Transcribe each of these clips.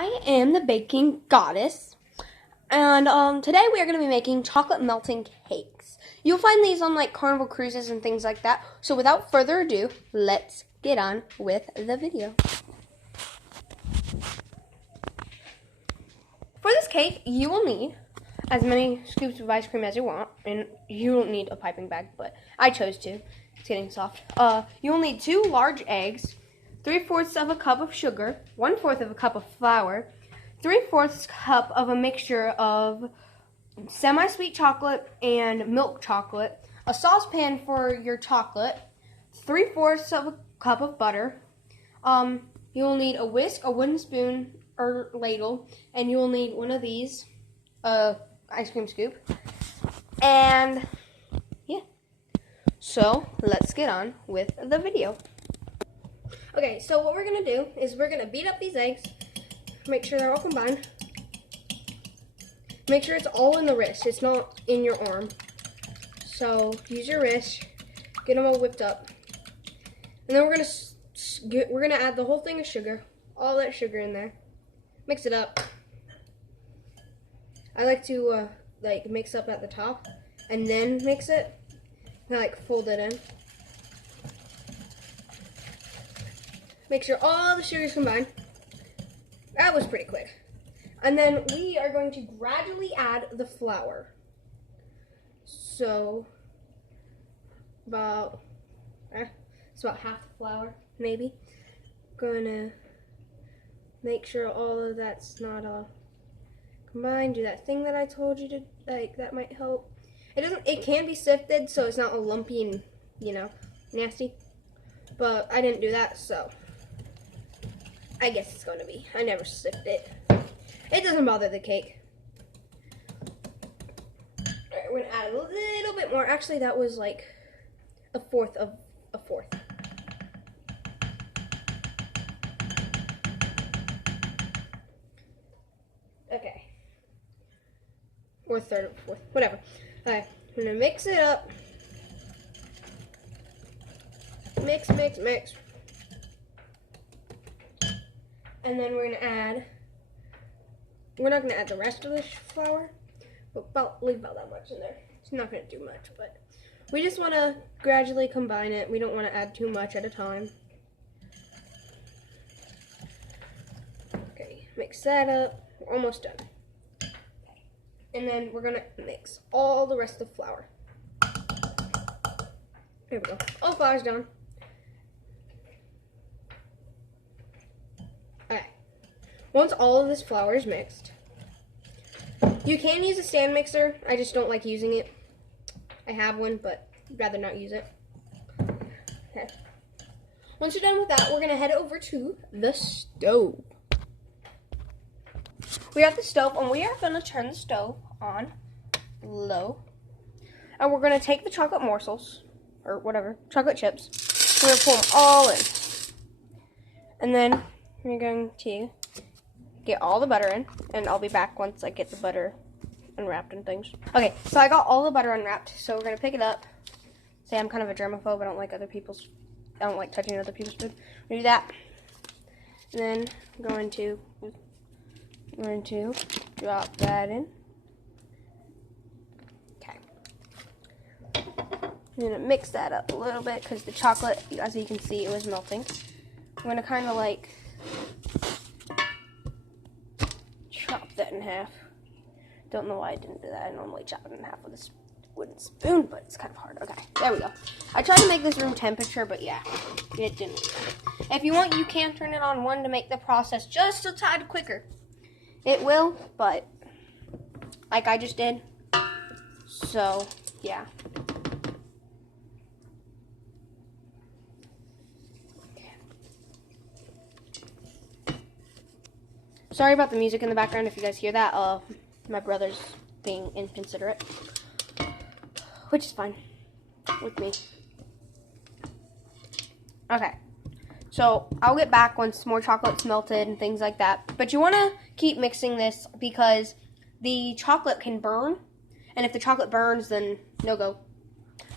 I am the baking goddess, and today we are going to be making chocolate melting cakes. You'll find these on like carnival cruises and things like that. So without further ado, let's get on with the video. For this cake, you will need as many scoops of ice cream as you want, and you don't need a piping bag, but I chose to. It's getting soft. You will need 2 large eggs, 3/4 of a cup of sugar, 1/4 of a cup of flour, 3/4 cup of a mixture of semi-sweet chocolate and milk chocolate, a saucepan for your chocolate, 3/4 of a cup of butter. You will need a whisk, a wooden spoon or ladle, and you will need one of these, ice cream scoop. And yeah, so let's get on with the video. Okay, so what we're gonna do is we're gonna beat up these eggs, make sure they're all combined. Make sure it's all in the wrist, it's not in your arm. So use your wrist, get them all whipped up, and then we're gonna add the whole thing of sugar, all that sugar in there. Mix it up. I like to like mix up at the top and then mix it, and like fold it in. Make sure all the sugar's combined. That was pretty quick. And then we are going to gradually add the flour. So it's about half the flour, maybe. Gonna make sure all of that's not all combined. Do that thing that I told you to, like, that might help. It can be sifted so it's not all lumpy and, you know, nasty. But I didn't do that, so I guess it's gonna be. I never sipped it. It doesn't bother the cake. Alright, we're gonna add a little bit more. Actually, that was like 1/4 of a fourth. Okay. Or 1/3 of a fourth. Whatever. Alright, I'm gonna mix it up. Mix, mix, mix. And then we're not gonna add the rest of the flour, but leave about that much in there. It's not gonna do much, but we just wanna gradually combine it. We don't wanna add too much at a time. Okay, mix that up. We're almost done. Okay. And then we're gonna mix all the rest of the flour. There we go. All the flour's done. Once all of this flour is mixed, you can use a stand mixer. I just don't like using it. I have one, but I'd rather not use it. Okay. Once you're done with that, we're going to head over to the stove. We're at the stove, and we are going to turn the stove on low. And we're going to take the chocolate morsels, or whatever, chocolate chips. We're going to pull them all in. And then we're going to get all the butter in, and I'll be back once I get the butter unwrapped and things. Okay, so I got all the butter unwrapped, so we're gonna pick it up. Say I'm kind of a germaphobe. I don't like touching other people's food. We do that, and then I'm going to drop that in. Okay, I'm gonna mix that up a little bit because the chocolate, as you can see, it was melting. I'm gonna kind of like chop that in half. Don't know why I didn't do that. I normally chop it in half with a wooden spoon, but it's kind of hard. Okay, there we go. I tried to make this room temperature, but yeah, it didn't. If you want, you can turn it on 1 to make the process just a tad quicker. It will, but like I just did. So, yeah. Sorry about the music in the background if you guys hear that. My brother's being inconsiderate, which is fine with me. Okay, so I'll get back once more chocolate's melted and things like that. But you want to keep mixing this because the chocolate can burn, and if the chocolate burns, then no go.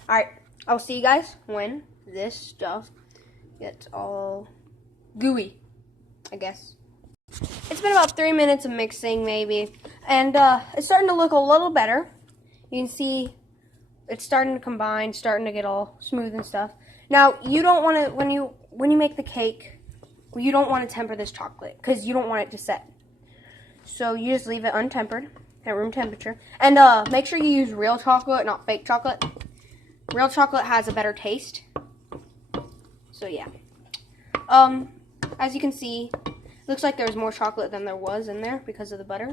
Alright, I'll see you guys when this stuff gets all gooey, I guess. It's been about 3 minutes of mixing, maybe, and it's starting to look a little better. You can see it's starting to combine, starting to get all smooth and stuff. Now, you don't want to, when you make the cake, you don't want to temper this chocolate because you don't want it to set. So you just leave it untempered at room temperature. And make sure you use real chocolate, not fake chocolate. Real chocolate has a better taste. So yeah. As you can see, it looks like there's more chocolate than there was in there because of the butter.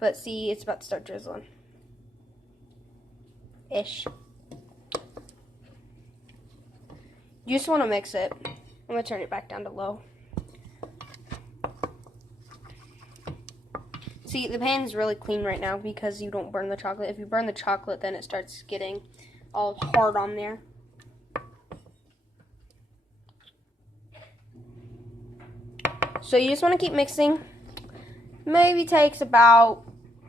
But see, it's about to start drizzling. Ish. You just want to mix it. I'm going to turn it back down to low. See, the pan is really clean right now because you don't burn the chocolate. If you burn the chocolate, then it starts getting all hard on there. So you just want to keep mixing. Maybe takes about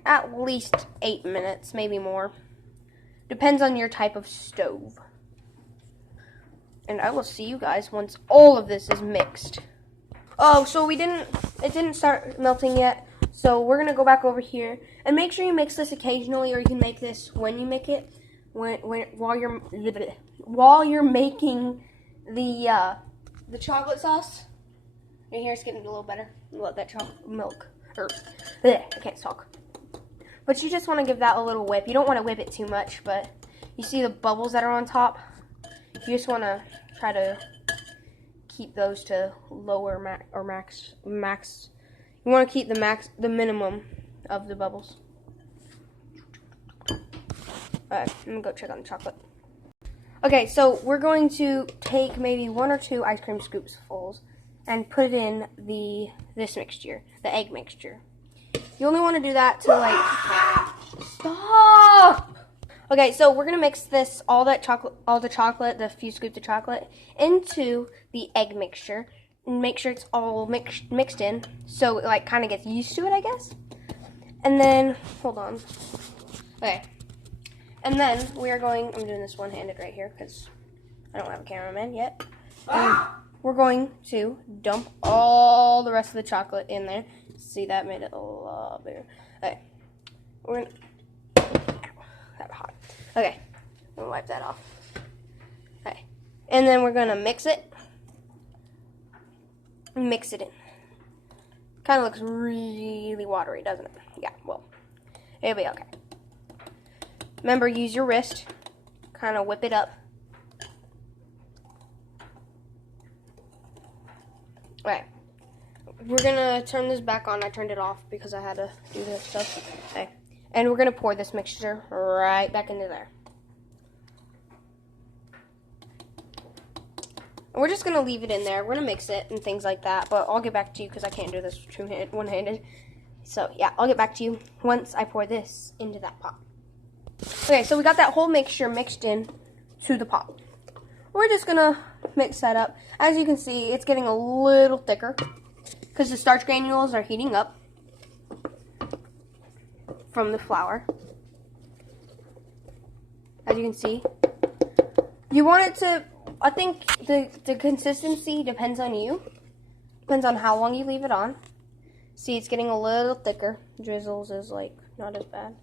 at least 8 minutes, maybe more. Depends on your type of stove. And I will see you guys once all of this is mixed. Oh, so it didn't start melting yet. So we're gonna go back over here and make sure you mix this occasionally, or you can make this when you make it, while you're making the chocolate sauce. Your hair's getting a little better. Let that chocolate milk, I can't talk. But you just want to give that a little whip. You don't want to whip it too much, but you see the bubbles that are on top. You just want to try to keep those to lower max. You want to keep the minimum of the bubbles. Alright, I'm gonna go check on the chocolate. Okay, so we're going to take maybe 1 or 2 ice cream scoops fulls and put it in this mixture, the egg mixture. You only want to do that to stop. Okay, so we're gonna mix this, all the chocolate, the few scoops of chocolate, into the egg mixture, and make sure it's all mixed in, so it kind of gets used to it, I guess. And then, hold on. Okay, and then we are going. I'm doing this one-handed right here because I don't have a cameraman yet. We're going to dump all the rest of the chocolate in there. See, that made it a lot bigger. Okay, we're gonna. That hot. Okay, I'm gonna wipe that off. Okay, and then we're gonna mix it. Mix it in. Kind of looks really watery, doesn't it? Yeah. Well, it'll be okay. Remember, use your wrist. Kind of whip it up. Alright. We're gonna turn this back on. I turned it off because I had to do this stuff. Okay. And we're gonna pour this mixture right back into there. And we're just gonna leave it in there. We're gonna mix it and things like that. But I'll get back to you because I can't do this one-handed. So yeah, I'll get back to you once I pour this into that pot. Okay, so we got that whole mixture mixed in to the pot. We're just gonna mix that up. As you can see, it's getting a little thicker because the starch granules are heating up from the flour. As you can see, you want it to, I think the consistency depends on you. Depends on how long you leave it on. See, it's getting a little thicker. Drizzles is not as bad.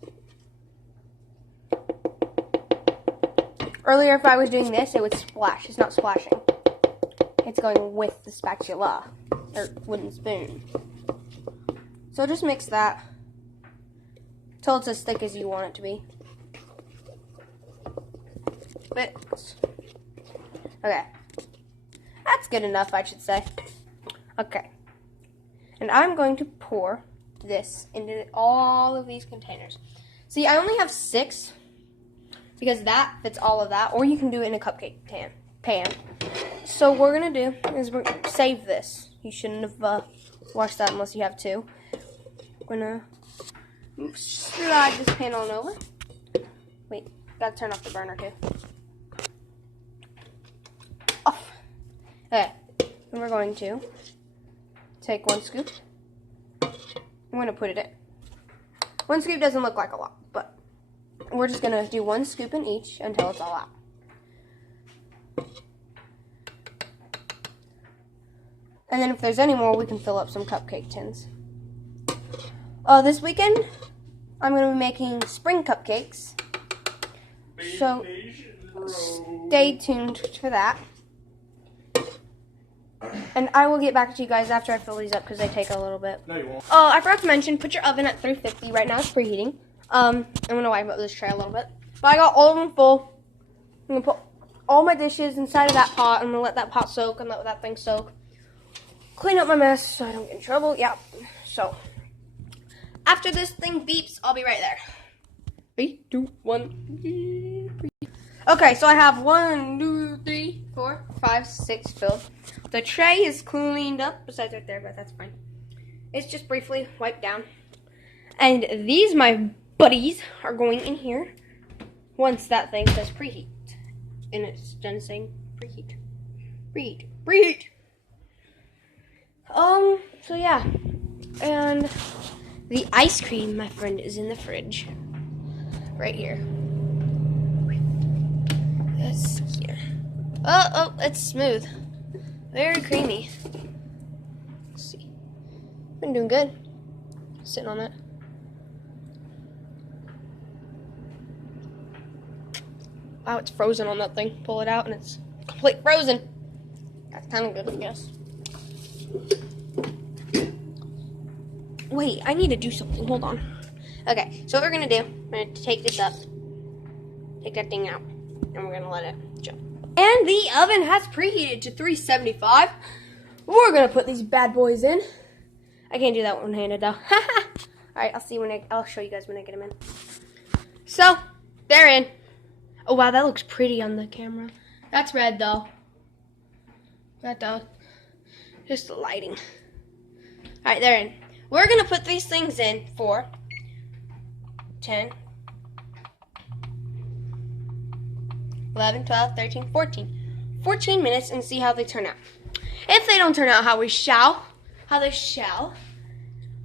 Earlier, if I was doing this, it would splash. It's not splashing. It's going with the spatula, or wooden spoon. So just mix that till it's as thick as you want it to be. Okay. That's good enough, I should say. Okay. And I'm going to pour this into all of these containers. See, I only have 6. Because that fits all of that, or you can do it in a cupcake pan. So what we're gonna do is we're gonna save this. You shouldn't have washed that unless you have to. We're gonna slide this pan on over. Wait, gotta turn off the burner too. Off. Okay, and we're going to take 1 scoop. I'm gonna put it in. 1 scoop doesn't look like a lot, but we're just gonna do 1 scoop in each until it's all out. And then if there's any more, we can fill up some cupcake tins. This weekend, I'm going to be making spring cupcakes. So stay tuned for that. And I will get back to you guys after I fill these up because they take a little bit. No, you won't. I forgot to mention, put your oven at 350. Right now it's preheating. I'm going to wipe up this tray a little bit. But I got all of them full. I'm going to put all my dishes inside of that pot. I'm going to let that pot soak and let that thing soak. Clean up my mess so I don't get in trouble. Yeah. So, after this thing beeps, I'll be right there. 3, 2, 1. Okay, so I have 1, 2, 3, 4, 5, 6 filled. The tray is cleaned up, besides right there, but that's fine. It's just briefly wiped down. And these, my buddies, are going in here once that thing says preheat. And it's done saying preheat. Preheat. Preheat. So yeah. And the ice cream, my friend, is in the fridge. Right here. That's here. Oh, it's smooth. Very creamy. Let's see. Been doing good. Sitting on it. Wow, it's frozen on that thing. Pull it out and it's complete frozen. That's kind of good, I guess. Wait, I need to do something. Hold on. Okay, so what we're going to do, we're going to take this up. Take that thing out. And we're going to let it jump. And the oven has preheated to 375. We're going to put these bad boys in. I can't do that one-handed, though. Alright, I'll show you guys when I get them in. So, they're in. Oh, wow, that looks pretty on the camera. That's red, though. That does. Just the lighting. Alright, they're in. We're going to put these things in for 10, 11, 12, 13, 14. 14 minutes and see how they turn out. If they don't turn out how they shall,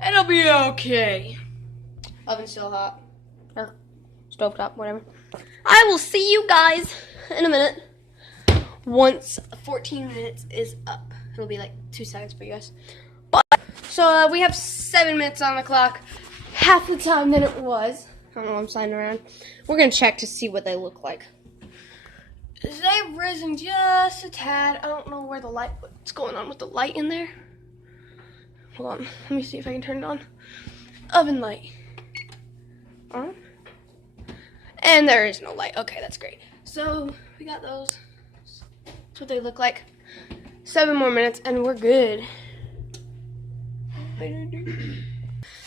it'll be okay. Oven's still hot. Or stove top, whatever. I will see you guys in a minute. Once 14 minutes is up. It'll be like 2 seconds for you guys. So we have 7 minutes on the clock. Half the time than it was. I don't know, I'm sliding around. We're going to check to see what they look like. They've risen just a tad. I don't know where the light, what's going on with the light in there. Hold on, let me see if I can turn it on. Oven light. On. And there is no light. Okay, that's great. So we got those. That's what they look like. 7 more minutes and we're good.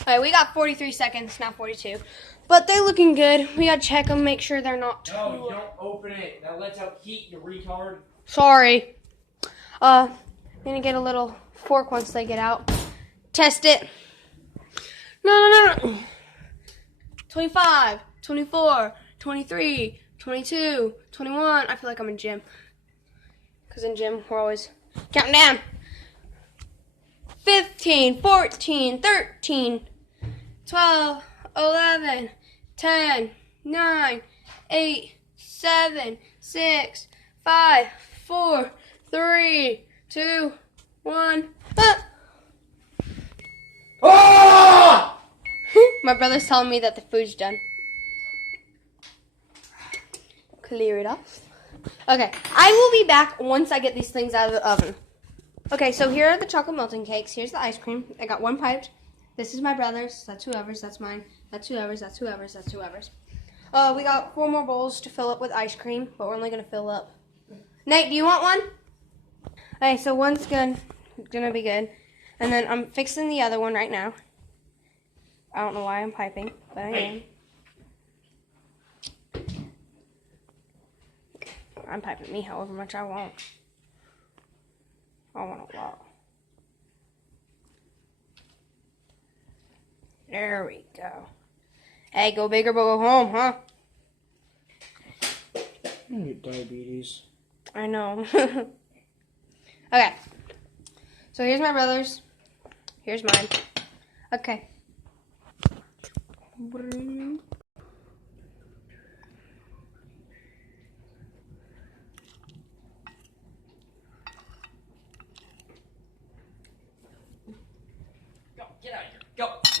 Alright, we got 43 seconds, not 42. But they're looking good. We gotta check them, make sure they're not too... No, don't open it. That lets out heat, you retard. Sorry. I'm gonna get a little fork once they get out. Test it. No. 25, 24, 23, 22, 21. I feel like I'm in gym. Because in gym, we're always counting down. 15, 14, 13, 12, 11, 10, 9, 8, 7, 6, 5, 4, 3, 2, 1. Ah! My brother's telling me that the food's done. Clear it off. Okay, I will be back once I get these things out of the oven. Okay, so here are the chocolate melting cakes. Here's the ice cream. I got one piped. This is my brother's. That's whoever's. That's mine. That's whoever's. That's whoever's. That's whoever's. We got 4 more bowls to fill up with ice cream, but we're only going to fill up. Nate, do you want one? Okay, so one's gonna be good. And then I'm fixing the other one right now. I don't know why I'm piping, but I am. I'm piping me however much I want. I want a lot. There we go. Hey, go big or go home, huh? You get diabetes. I know. Okay. So here's my brother's. Here's mine. Okay. Go.